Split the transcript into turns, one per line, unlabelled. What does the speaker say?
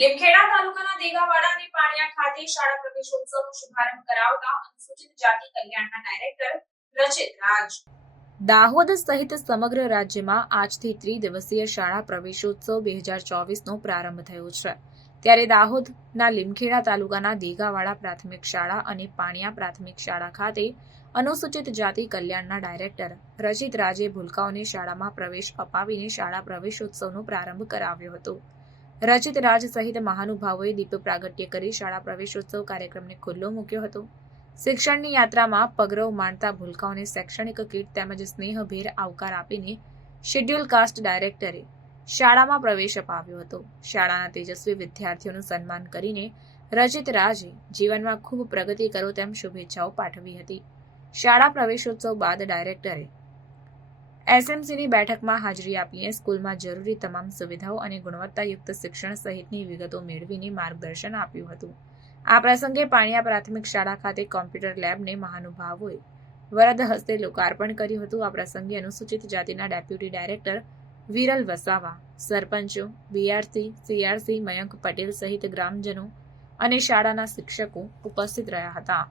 લીમખેડા તાલુકાના દેગાવાડા અને પાણિયા ખાતે શાળા પ્રવેશોત્સવનો શુભારંભ કરાવતા અનુસૂચિત જાતિ કલ્યાણના ડાયરેક્ટર રચિત રાજ
દાહોદ સહિત સમગ્ર રાજ્યમાં આજથી ત્રિદિવસીય શાળા પ્રવેશોત્સવ બે હજાર ચોવીસનો પ્રારંભ થયો છે ત્યારે દાહોદના લીમખેડા તાલુકાના દેગાવાડા પ્રાથમિક શાળા અને પાણીયા પ્રાથમિક શાળા ખાતે અનુસૂચિત જાતિ કલ્યાણના ડાયરેક્ટર રચિત રાજે ભૂલકાઓને શાળામાં પ્રવેશ અપાવીને શાળા પ્રવેશોત્સવનો પ્રારંભ કરાવ્યો હતો રજત રાજ સહિત મહાનુભાવોએ દીપ પ્રાગટ્ય કરી શાળા પ્રવેશોત્સવ કાર્યક્રમને ખુલ્લો મૂક્યો હતો શિક્ષણની યાત્રામાં પગરવ માણતા ભૂલકાઓને શૈક્ષણિક કીટ તેમજ સ્નેહભેર આવકાર આપીને શેડ્યુલ કાસ્ટ ડાયરેક્ટરે શાળામાં પ્રવેશ અપાવ્યો હતો શાળાના તેજસ્વી વિદ્યાર્થીઓનું સન્માન કરીને રજત રાજે જીવનમાં ખૂબ પ્રગતિ કરો તેમ શુભેચ્છાઓ પાઠવી હતી શાળા પ્રવેશોત્સવ બાદ ડાયરેક્ટરે એસએમસીની બેઠકમાં હાજરી આપીને સ્કૂલમાં જરૂરી તમામ સુવિધાઓ અને ગુણવત્તાયુક્ત શિક્ષણ સહિતની વિગતો મેળવીને માર્ગદર્શન આપ્યું હતું આ પ્રસંગે પાણિયા પ્રાથમિક શાળા ખાતે કોમ્પ્યુટર લેબને મહાનુભાવોએ વરદ હસ્તે લોકાર્પણ કર્યું હતું આ પ્રસંગે અનુસૂચિત જાતિના ડેપ્યુટી ડાયરેક્ટર વિરલ વસાવા સરપંચો બીઆરસી સીઆરસી મયંક પટેલ સહિત ગ્રામજનો અને શાળાના શિક્ષકો ઉપસ્થિત રહ્યા હતા